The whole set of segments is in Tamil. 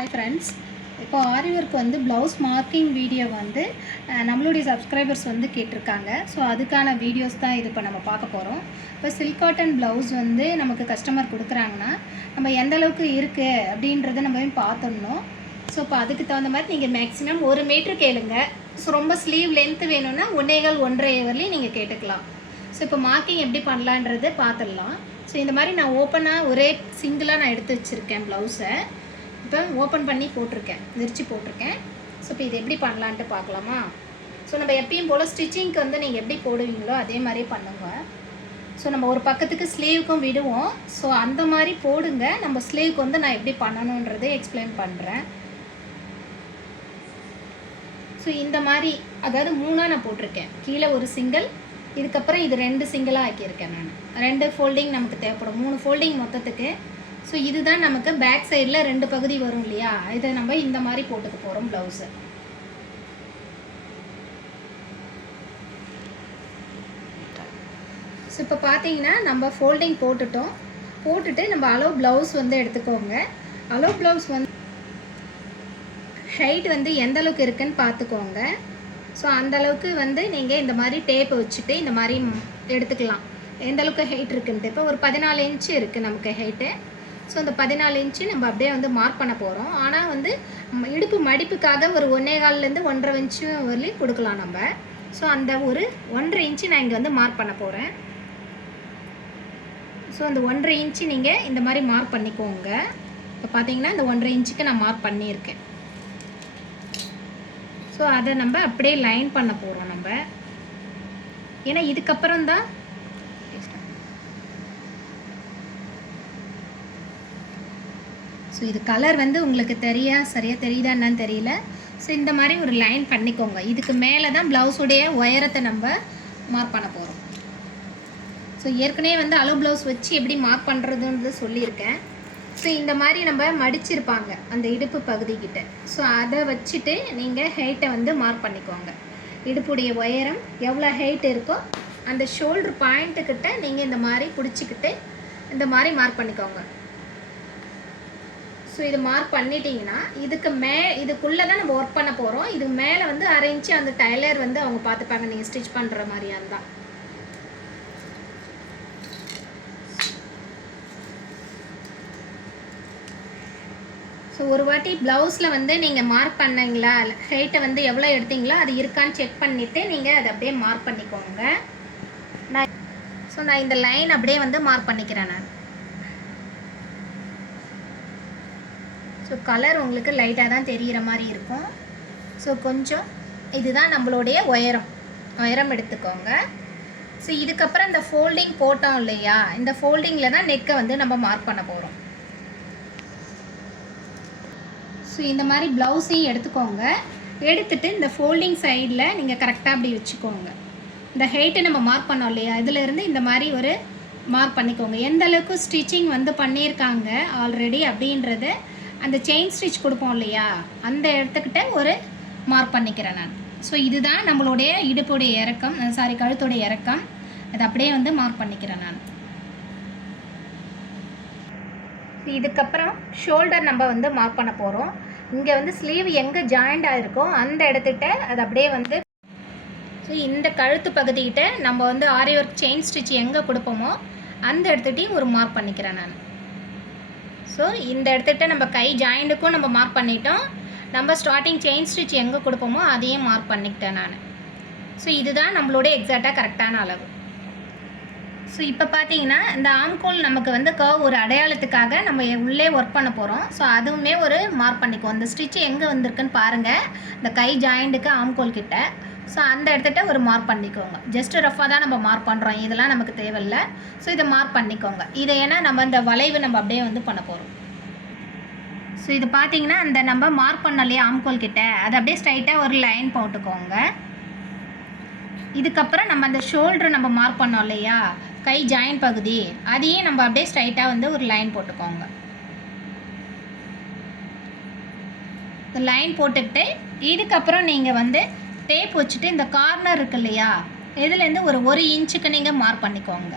ஹாய் ஃப்ரெண்ட்ஸ், இப்போ ஆரி ஒர்க் வந்து ப்ளவுஸ் மார்க்கிங் வீடியோ வந்து நம்மளுடைய சப்ஸ்கிரைபர்ஸ் வந்து கேட்டிருக்காங்க. ஸோ அதுக்கான வீடியோஸ் தான் இது இப்போ நம்ம பார்க்க போகிறோம். இப்போ சில்க் காட்டன் ப்ளவுஸ் வந்து நமக்கு கஸ்டமர் கொடுக்குறாங்கன்னா நம்ம எந்த அளவுக்கு இருக்குது அப்படின்றத நம்ம பார்த்துடணும். ஸோ இப்போ அதுக்கு தகுந்த மாதிரி நீங்கள் மேக்ஸிமம் 1 மீட்ரு கேளுங்க. ஸோ ரொம்ப ஸ்லீவ் லென்த்து வேணும்னா 1.25 வரலையும் நீங்கள் கேட்டுக்கலாம். ஸோ இப்போ மார்க்கிங் எப்படி பண்ணலான்றதை பார்த்துடலாம். ஸோ இந்த மாதிரி நான் ஓப்பனாக ஒரே சிங்கிளாக நான் எடுத்து வச்சுருக்கேன் ப்ளவுஸை. இப்போ ஓப்பன் பண்ணி போட்டிருக்கேன், விரித்து போட்டிருக்கேன். ஸோ இப்போ இது எப்படி பண்ணலான்ட்டு பார்க்கலாமா? ஸோ நம்ம எப்பயும் போல் ஸ்டிச்சிங்க்கு வந்து நீங்கள் எப்படி போடுவீங்களோ அதே மாதிரியே பண்ணுங்க. ஸோ நம்ம ஒரு பக்கத்துக்கு ஸ்லீவுக்கும் விடுவோம். ஸோ அந்த மாதிரி போடுங்க. நம்ம ஸ்லீவுக்கு வந்து நான் எப்படி பண்ணணுன்றதை எக்ஸ்பிளைன் பண்ணுறேன். ஸோ இந்த மாதிரி அதாவது 3ஆக நான் போட்டிருக்கேன். கீழே ஒரு சிங்கிள், இதுக்கப்புறம் இது 2 சிங்கிளாக ஆக்கியிருக்கேன். நான் 2 ஃபோல்டிங் நமக்கு தேவைப்படும், 3 ஃபோல்டிங் மொத்தத்துக்கு. ஸோ இதுதான் நமக்கு பேக் சைடில் 2 பகுதி வரும் இல்லையா, இதை நம்ம இந்த மாதிரி போட்டுக்க போகிறோம் ப்ளவுஸு. ஸோ இப்போ பார்த்தீங்கன்னா நம்ம ஃபோல்டிங் போட்டுட்டு நம்ம அளவு ப்ளவுஸ் வந்து எடுத்துக்கோங்க. அளவு ப்ளவுஸ் வந்து ஹைட் வந்து எந்த அளவுக்கு இருக்குன்னு பார்த்துக்கோங்க. ஸோ அந்தளவுக்கு வந்து நீங்கள் இந்த மாதிரி டேப்பை வச்சுட்டு இந்த மாதிரி எடுத்துக்கலாம். எந்த அளவுக்கு ஹைட் இருக்குன்ட்டு இப்போ ஒரு 14 இன்ச்சு இருக்குது நமக்கு ஹைட்டு. ஸோ அந்த 14 இன்ச்சு நம்ம அப்படியே வந்து மார்க் பண்ண போகிறோம். ஆனால் வந்து இடுப்பு மடிப்புக்காக ஒரு 1.25 1.5 இன்ச்சு வரலையும் கொடுக்கலாம் நம்ம. ஸோ அந்த ஒரு 1.5 இன்ச்சு நான் இங்கே வந்து மார்க் பண்ண போகிறேன். ஸோ அந்த 1.5 இன்ச்சு நீங்கள் இந்த மாதிரி மார்க் பண்ணிக்கோங்க. இப்போ பார்த்தீங்கன்னா இந்த 1.5 இன்ச்சுக்கு நான் மார்க் பண்ணியிருக்கேன். ஸோ அதை நம்ம அப்படியே லைன் பண்ண போகிறோம் நம்ம. ஏன்னா இதுக்கப்புறம் தான் ஸோ இது கலர் வந்து உங்களுக்கு சரியாக தெரியுதா என்னன்னு தெரியல. ஸோ இந்த மாதிரி ஒரு லைன் பண்ணிக்கோங்க. இதுக்கு மேலே தான் ப்ளவுஸுடைய உயரத்தை நம்ம மார்க் பண்ண போகிறோம். ஸோ ஏற்கனவே வந்து அளவு ப்ளவுஸ் வச்சு எப்படி மார்க் பண்ணுறதுன்றது சொல்லியிருக்கேன். ஸோ இந்த மாதிரி நம்ம மடிச்சிருப்பாங்க அந்த இடுப்பு பகுதிக்கிட்ட. ஸோ அதை வச்சுட்டு நீங்கள் ஹைட்டை வந்து மார்க் பண்ணிக்கோங்க. இடுப்புடைய உயரம் எவ்வளோ ஹைட் இருக்கோ அந்த ஷோல்ட்ரு பாயிண்ட்டுக்கிட்ட நீங்கள் இந்த மாதிரி பிடிச்சிக்கிட்டு இந்த மாதிரி மார்க் பண்ணிக்கோங்க. ஸோ இது மார்க் பண்ணிட்டீங்கன்னா இதுக்குள்ளே தான் நம்ம ஒர்க் பண்ண போகிறோம். இது மேலே வந்து 1/2 இன்ச்சு அந்த டைலர் வந்து அவங்க பார்த்துப்பாங்க நீங்கள் ஸ்டிச் பண்ணுற மாதிரியா இருந்தால். ஸோ ஒரு வாட்டி ப்ளவுஸில் வந்து நீங்கள் மார்க் பண்ணீங்களா, ஹைட்டை வந்து எவ்வளோ எடுத்தீங்களோ அது இருக்கான்னு செக் பண்ணிவிட்டு நீங்கள் அதை அப்படியே மார்க் பண்ணிக்கோங்க. நான் இந்த லைன் அப்படியே வந்து மார்க் பண்ணிக்கிறேன் நான். ஸோ கலர் உங்களுக்கு லைட்டாக தான் தெரிகிற மாதிரி இருக்கும். ஸோ கொஞ்சம் இதுதான் நம்மளுடைய உயரம் எடுத்துக்கோங்க. ஸோ இதுக்கப்புறம் இந்த ஃபோல்டிங் போட்டோம் இல்லையா, இந்த ஃபோல்டிங்கில் தான் நெக்கை வந்து நம்ம மார்க் பண்ண போகிறோம். ஸோ இந்த மாதிரி ப்ளவுஸையும் எடுத்துக்கோங்க. எடுத்துகிட்டு இந்த ஃபோல்டிங் சைடில் நீங்கள் கரெக்டாக அப்படி வச்சுக்கோங்க. இந்த ஹைட்டை நம்ம மார்க் பண்ணோம் இல்லையா, இதிலேருந்து இந்த மாதிரி ஒரு மார்க் பண்ணிக்கோங்க. எந்த அளவுக்கு ஸ்டிச்சிங் வந்து பண்ணியிருக்காங்க ஆல்ரெடி அப்படின்றத அந்த செயின் ஸ்டிச் கொடுப்போம் இல்லையா, அந்த இடத்துக்கிட்ட ஒரு மார்க் பண்ணிக்கிறேன் நான். ஸோ இதுதான் நம்மளுடைய இடுப்புடைய இறக்கம், கழுத்துடைய இறக்கம். அதை அப்படியே வந்து மார்க் பண்ணிக்கிறேன் நான். இதுக்கப்புறம் ஷோல்டர் நம்ம வந்து மார்க் பண்ண போகிறோம். இங்கே வந்து ஸ்லீவ் எங்கே ஜாயிண்ட் ஆகிருக்கோ அந்த இடத்துக்கிட்ட அது அப்படியே வந்து ஸோ இந்த கழுத்து பகுதிக்கிட்ட நம்ம வந்து ஆரி ஒர்க் செயின் ஸ்டிச் எங்கே கொடுப்போமோ அந்த இடத்துக்கிட்டையும் ஒரு மார்க் பண்ணிக்கிறேன் நான். ஸோ இந்த இடத்துக்கிட்ட நம்ம கை ஜாயிண்ட்டுக்கும் நம்ம மார்க் பண்ணிட்டோம். நம்ம ஸ்டார்டிங் செயின் ஸ்டிச் எங்கே கொடுப்போமோ அதையும் மார்க் பண்ணிக்கிட்டேன் நான். ஸோ இதுதான் நம்மளுடைய எக்ஸாக்டாக கரெக்டான அளவு. ஸோ இப்போ பார்த்தீங்கன்னா இந்த ஆம்கோல் நமக்கு வந்து கர்வ் ஒரு அடையாளத்துக்காக நம்ம உள்ளே ஒர்க் பண்ண போகிறோம். ஸோ அதுவுமே ஒரு மார்க் பண்ணிக்குவோம். இந்த ஸ்டிச் எங்கே வந்திருக்குன்னு பாருங்கள், இந்த கை ஜாயிண்ட்டுக்கு ஆம்கோல் கிட்ட. ஸோ அந்த இடத்துட்ட ஒரு மார்க் பண்ணிக்கோங்க. ஜஸ்ட்டு ரஃபாக தான் நம்ம மார்க் பண்ணுறோம், இதெல்லாம் நமக்கு தேவையில்லை. ஸோ இதை மார்க் பண்ணிக்கோங்க. இதை ஏன்னா நம்ம இந்த வளைவு நம்ம அப்படியே வந்து பண்ண போகிறோம். ஸோ இது பார்த்தீங்கன்னா அந்த நம்ம மார்க் பண்ணோம் இல்லையா ஆம்கோல் கிட்ட, அதை அப்படியே ஸ்ட்ரைட்டாக ஒரு லைன் போட்டுக்கோங்க. இதுக்கப்புறம் நம்ம அந்த ஷோல்டர் நம்ம மார்க் பண்ணோம் இல்லையா, கை ஜாயின் பகுதி, அதையும் நம்ம அப்படியே ஸ்ட்ரைட்டாக வந்து ஒரு லைன் போட்டுக்கோங்க. இந்த லைன் போட்டுக்கிட்டு இதுக்கப்புறம் நீங்கள் வந்து டேப் வச்சுட்டு இந்த கார்னர் இருக்கு இல்லையா, இதுலேருந்து ஒரு 1 இன்ச்சுக்கு நீங்கள் மார்க் பண்ணிக்கோங்க.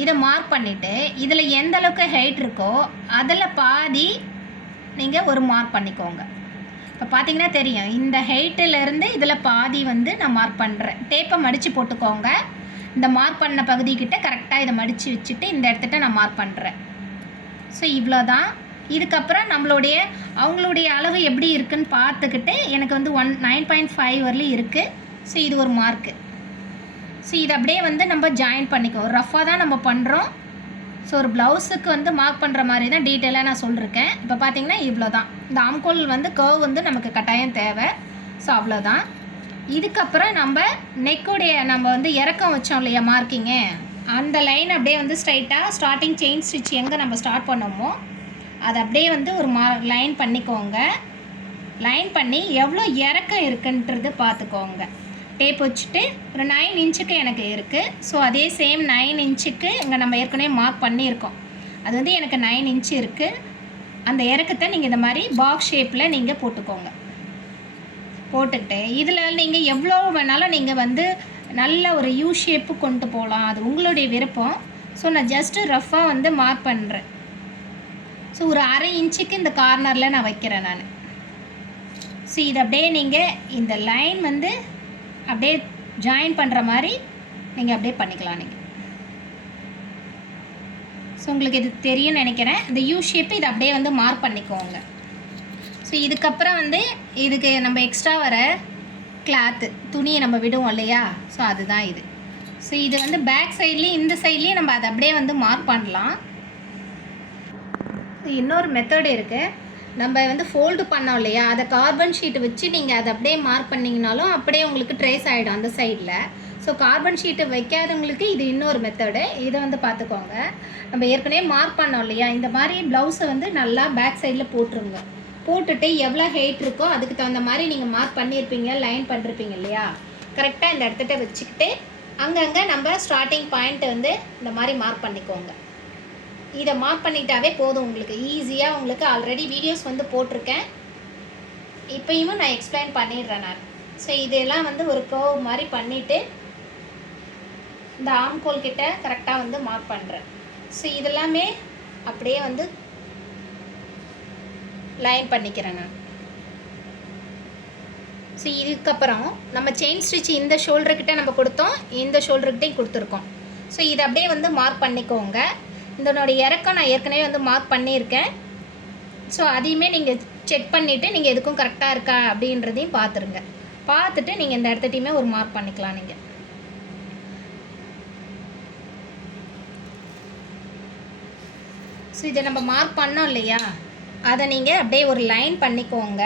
இதை மார்க் பண்ணிவிட்டு இதில் எந்த அளவுக்கு ஹைட் இருக்கோ அதில் பாதி நீங்கள் ஒரு மார்க் பண்ணிக்கோங்க. இப்போ பார்த்தீங்கன்னா தெரியும், இந்த ஹைட்டிலேருந்து இதில் பாதி வந்து நான் மார்க் பண்ணுறேன். டேப்பை மடித்து போட்டுக்கோங்க. இந்த மார்க் பண்ண பகுதிக்கிட்ட கரெக்டாக இதை மடித்து வச்சுட்டு இந்த இடத்துட்ட நான் மார்க் பண்ணுறேன். ஸோ இவ்வளோ தான். இதுக்கப்புறம் அவங்களுடைய அளவு எப்படி இருக்குதுன்னு பார்த்துக்கிட்டு எனக்கு வந்து 9.5 வரலையும் இருக்குது. ஸோ இது ஒரு மார்க்கு. ஸோ இதை அப்படியே வந்து நம்ம ஜாயின் பண்ணிக்குவோம். ரஃப்பாக தான் நம்ம பண்ணுறோம். ஸோ ஒரு ப்ளவுஸுக்கு வந்து மார்க் பண்ணுற மாதிரி தான் டீட்டெயிலாக நான் சொல்லியிருக்கேன். இப்போ பார்த்தீங்கன்னா இவ்வளோ தான். இந்த ஆம்கோல் வந்து கர்வ் வந்து நமக்கு கட்டாயம் தேவை. ஸோ அவ்வளோதான். இதுக்கப்புறம் நம்ம நெக்குடைய நம்ம வந்து இறக்கம் வச்சோம் இல்லையா மார்க்கிங்கு, அந்த லைன் அப்படியே வந்து ஸ்ட்ரைட்டாக ஸ்டார்டிங் செயின் ஸ்டிச் எங்கே நம்ம ஸ்டார்ட் பண்ணோமோ அதை அப்படியே வந்து ஒரு லைன் பண்ணிக்கோங்க. லைன் பண்ணி எவ்வளோ இறக்கம் இருக்குன்றது பார்த்துக்கோங்க. டேப் வச்சுட்டு ஒரு 9 இன்ச்சுக்கு எனக்கு இருக்குது. ஸோ அதே சேம் 9 இன்ச்சுக்கு இங்கே நம்ம ஏற்கனவே மார்க் பண்ணியிருக்கோம். அது வந்து எனக்கு 9 இன்ச்சு இருக்குது. அந்த இறக்கத்தை நீங்கள் இந்த மாதிரி பாக்ஸ் ஷேப்பில் நீங்கள் போட்டுக்கோங்க. போட்டுக்கிட்டு இதில் நீங்கள் எவ்வளோ வேணாலும் நீங்கள் வந்து நல்ல ஒரு யூ ஷேப்பு கொண்டு போகலாம். அது உங்களுடைய விருப்பம். ஸோ நான் ஜஸ்ட்டு ரஃப்பாக வந்து மார்க் பண்ணுறேன். ஸோ ஒரு 1/2 இன்ச்சுக்கு இந்த கார்னரில் நான் வைக்கிறேன் நான். ஸோ இது அப்படியே நீங்கள் இந்த லைன் வந்து அப்படியே ஜாயின் பண்ணுற மாதிரி நீங்கள் அப்படியே பண்ணிக்கலாம் நீங்கள். ஸோ உங்களுக்கு இது தெரியும்னு நினைக்கிறேன். இந்த யூ ஷேப்பு இதை அப்படியே வந்து மார்க் பண்ணிக்கோங்க. ஸோ இதுக்கப்புறம் வந்து இதுக்கு நம்ம எக்ஸ்ட்ரா வர கிளாத்து துணியை நம்ம விடுவோம் இல்லையா, ஸோ அதுதான் இது. ஸோ இது வந்து பேக் சைட்லேயும் இந்த சைட்லேயும் நம்ம அதை அப்படியே வந்து மார்க் பண்ணலாம். இன்னொரு மெத்தட் இருக்குது. நம்ம வந்து ஃபோல்டு பண்ணோம் இல்லையா, அதை கார்பன் ஷீட்டு வச்சு நீங்கள் அதை அப்படியே மார்க் பண்ணிங்கனாலும் அப்படியே உங்களுக்கு ட்ரேஸ் ஆகிடும் அந்த சைடில். ஸோ கார்பன் ஷீட்டு வைக்காதவங்களுக்கு இது இன்னொரு மெத்தடு. இதை வந்து பார்த்துக்கோங்க. நம்ம ஏற்கனவே மார்க் பண்ணோம் இல்லையா, இந்த மாதிரி ப்ளவுஸை வந்து நல்லா பேக் சைடில் போட்டுருங்க. போட்டுட்டு எவ்வளோ ஹைட் இருக்கோ அதுக்கு தகுந்த மாதிரி நீங்கள் மார்க் பண்ணியிருப்பீங்க, லைன் பண்ணிருப்பீங்க இல்லையா, கரெக்டாக இந்த இடத்துட்ட வச்சுக்கிட்டு அங்கங்கே நம்ம ஸ்டார்டிங் பாயிண்ட்டை வந்து இந்த மாதிரி மார்க் பண்ணிக்கோங்க. இதை மார்க் பண்ணிக்கிட்டாவே போதும் உங்களுக்கு ஈஸியாக. உங்களுக்கு ஆல்ரெடி வீடியோஸ் வந்து போட்டிருக்கேன், இப்போயும் நான் எக்ஸ்பிளைன் பண்ணிடுறேன் நான். ஸோ இதெல்லாம் வந்து ஒரு கர்வ் மாதிரி பண்ணிவிட்டு இந்த ஆம்கோல் கிட்ட கரெக்டாக வந்து மார்க் பண்ணுறேன். ஸோ இதெல்லாமே அப்படியே வந்து லைன் பண்ணிக்கிறேன் நான். ஸோ இதுக்கப்புறம் நம்ம செயின் ஸ்டிச் இந்த ஷோல்டர்கிட்ட நம்ம கொடுத்தோம், இந்த ஷோல்டர்கிட்டையும் கொடுத்துருக்கோம். ஸோ இதை அப்படியே வந்து மார்க் பண்ணிக்கோங்க. இதனுடைய இறக்கம் நான் ஏற்கனவே வந்து மார்க் பண்ணியிருக்கேன். ஸோ அதையுமே நீங்கள் செக் பண்ணிவிட்டு நீங்கள் எதுக்கும் கரெக்டாக இருக்கா அப்படின்றதையும் பார்த்துருங்க. பார்த்துட்டு நீங்கள் இந்த இடத்துட்டையுமே ஒரு மார்க் பண்ணிக்கலாம் நீங்கள். ஸோ இதை நம்ம மார்க் பண்ணோம் இல்லையா, அதை நீங்கள் அப்படியே ஒரு லைன் பண்ணிக்கோங்க.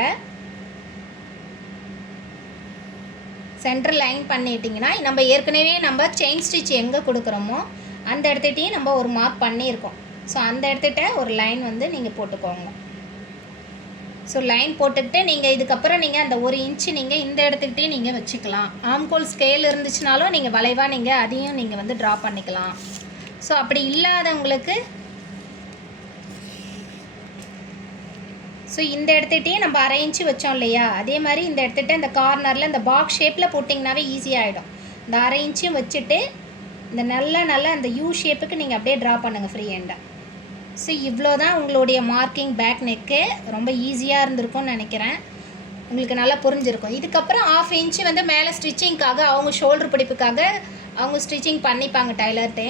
சென்டர் லைன் பண்ணிட்டீங்கன்னா நம்ம ஏற்கனவே நம்ம செயின் ஸ்டிச் எங்கே கொடுக்குறோமோ அந்த இடத்துட்டையும் நம்ம ஒரு மார்க் பண்ணியிருக்கோம். ஸோ அந்த இடத்துட்ட ஒரு லைன் வந்து நீங்கள் போட்டுக்கோங்க. ஸோ லைன் போட்டுக்கிட்டு நீங்கள் இதுக்கப்புறம் நீங்கள் அந்த 1 இன்ச்சு நீங்கள் இந்த இடத்துக்கிட்டே நீங்கள் வச்சுக்கலாம். ஆம்கோல் ஸ்கேல் இருந்துச்சுனாலும் நீங்கள் வளைவாக நீங்கள் அதையும் நீங்கள் வந்து ட்ரா பண்ணிக்கலாம். ஸோ அப்படி இல்லாதவங்களுக்கு ஸோ இந்த இடத்துட்டையும் நம்ம 1/2 இன்ச்சு வச்சோம் இல்லையா, அதே மாதிரி இந்த இடத்துட்ட இந்த கார்னரில் இந்த பாக்ஸ் ஷேப்பில் போட்டிங்கனாவே ஈஸியாகிடும். இந்த 1/2 இன்ச்சும் வச்சுட்டு இந்த நல்ல அந்த யூ ஷேப்புக்கு நீங்கள் அப்படியே ட்ரா பண்ணுங்கள் ஃப்ரீ ஹேண்டாக. ஸோ இவ்வளோ தான் உங்களுடைய மார்க்கிங் பேக் நெக்கு. ரொம்ப ஈஸியாக இருந்திருக்கும்னு நினைக்கிறேன், உங்களுக்கு நல்லா புரிஞ்சிருக்கும். இதுக்கப்புறம் 1/2 இன்ச்சு வந்து மேலே ஸ்டிச்சிங்க்காக அவங்க ஷோல்டர் பிடிப்புக்காக அவங்க ஸ்டிச்சிங் பண்ணிப்பாங்க டைலர்கிட்டே.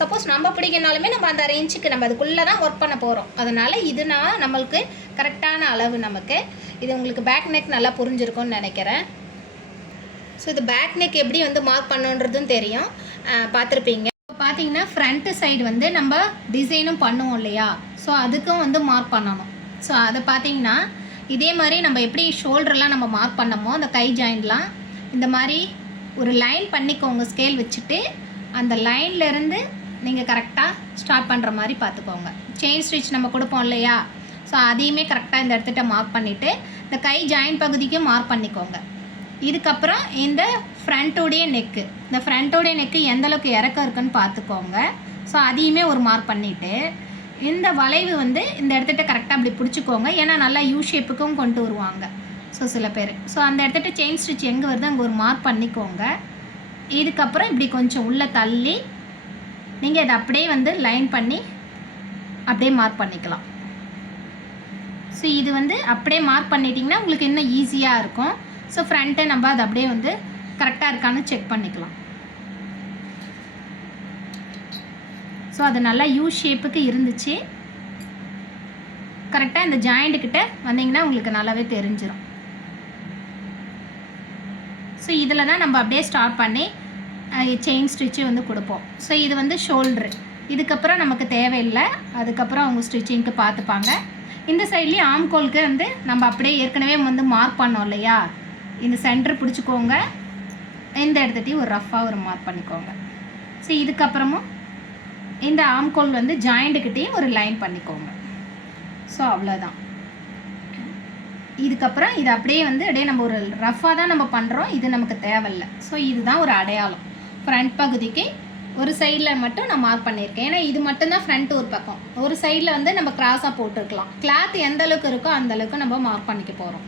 சப்போஸ் நம்ம பிடிக்கனாலுமே நம்ம அந்த 1/2 இன்ச்சுக்கு நம்ம அதுக்குள்ளே தான் ஒர்க் பண்ண போகிறோம். அதனால் இதுனா நம்மளுக்கு கரெக்டான அளவு நமக்கு. இது உங்களுக்கு பேக் நெக் நல்லா புரிஞ்சிருக்கும்னு நினைக்கிறேன். ஸோ இது பேக் நெக் எப்படி வந்து மார்க் பண்ணுன்றதும் தெரியும், பார்த்துருப்பீங்க. பார்த்தீங்கன்னா ஃப்ரண்ட்டு சைடு வந்து நம்ம டிசைனும் பண்ணுவோம் இல்லையா, ஸோ அதுக்கும் வந்து மார்க் பண்ணணும். ஸோ அதை பார்த்தீங்கன்னா இதே மாதிரி நம்ம எப்படி ஷோல்டர்லாம் நம்ம மார்க் பண்ணமோ அந்த கை ஜாயின்ட்லாம் இந்த மாதிரி ஒரு லைன் பண்ணிக்கோங்க. ஸ்கேல் வச்சுட்டு அந்த லைன்லேருந்து நீங்கள் கரெக்டாக ஸ்டார்ட் பண்ணுற மாதிரி பார்த்துக்கோங்க. செயின் ஸ்டிச் நம்ம கொடுப்போம் இல்லையா, ஸோ அதையுமே கரெக்டாக இந்த இடத்துட்ட மார்க் பண்ணிவிட்டு இந்த கை ஜாயின் பகுதிக்கும் மார்க் பண்ணிக்கோங்க. இதுக்கப்புறம் இந்த ஃப்ரண்ட்டோடைய நெக்கு, இந்த ஃப்ரண்ட்டோடைய நெக்கு எந்தளவுக்கு இறக்கம் இருக்குன்னு பார்த்துக்கோங்க. ஸோ அதையுமே ஒரு மார்க் பண்ணிவிட்டு இந்த வளைவு வந்து இந்த இடத்துட்ட கரெக்டாக அப்படி பிடிச்சிக்கோங்க. ஏன்னா நல்லா யூ ஷேப்புக்கும் கொண்டு வருவாங்க ஸோ சில பேர். ஸோ அந்த இடத்துட்ட செயின் ஸ்டிச் எங்கே வருது அங்கே ஒரு மார்க் பண்ணிக்கோங்க. இதுக்கப்புறம் இப்படி கொஞ்சம் உள்ளே தள்ளி நீங்கள் இதை அப்படியே வந்து லைன் பண்ணி அப்படியே மார்க் பண்ணிக்கலாம். ஸோ இது வந்து அப்படியே மார்க் பண்ணிட்டிங்கன்னா உங்களுக்கு இன்னும் ஈஸியாக இருக்கும். ஸோ ஃப்ரண்ட்டை நம்ம அது அப்படியே வந்து கரெக்டாக இருக்கான்னு செக் பண்ணிக்கலாம். ஸோ அது நல்லா யூ ஷேப்புக்கு இருந்துச்சு. கரெக்டாக இந்த ஜாயிண்ட்டுக்கிட்ட வந்தீங்கன்னா உங்களுக்கு நல்லாவே தெரிஞ்சிடும். ஸோ இதில் தான் நம்ம அப்படியே ஸ்டார்ட் பண்ணி செயின் ஸ்டிச்சு வந்து கொடுப்போம். ஸோ இது வந்து ஷோல்ட்ரு. இதுக்கப்புறம் நமக்கு தேவையில்லை, அதுக்கப்புறம் அவங்க ஸ்டிச்சிங்க்கு பார்த்துப்பாங்க. இந்த சைட்லேயும் ஆம்கோலுக்கு வந்து நம்ம அப்படியே ஏற்கனவே வந்து மார்க் பண்ணோம் இல்லையா, இந்த சென்டர் பிடிச்சிக்கோங்க, இந்த இடத்தையும் ஒரு ரஃப்பாக ஒரு மார்க் பண்ணிக்கோங்க. ஸோ இதுக்கப்புறமும் இந்த ஆம்கோல் வந்து ஜாயிண்ட்டுக்கிட்டேயும் ஒரு லைன் பண்ணிக்கோங்க. ஸோ அவ்வளோதான். இதுக்கப்புறம் இது அப்படியே வந்து அப்படியே நம்ம ஒரு ரஃப்பாக தான் நம்ம பண்ணுறோம், இது நமக்கு தேவையில்லை. ஸோ இதுதான் ஒரு அடையாளம். ஃப்ரண்ட் பகுதிக்கு ஒரு சைடில் மட்டும் நான் மார்க் பண்ணியிருக்கேன். ஏன்னா இது மட்டும்தான் ஃப்ரண்ட் ஒரு பக்கம், ஒரு சைடில் வந்து நம்ம கிராஸாக போட்டுருக்கலாம். கிளாத் எந்த அளவுக்கு இருக்கோ அந்த அளவுக்கு நம்ம மார்க் பண்ணிக்க போகிறோம்.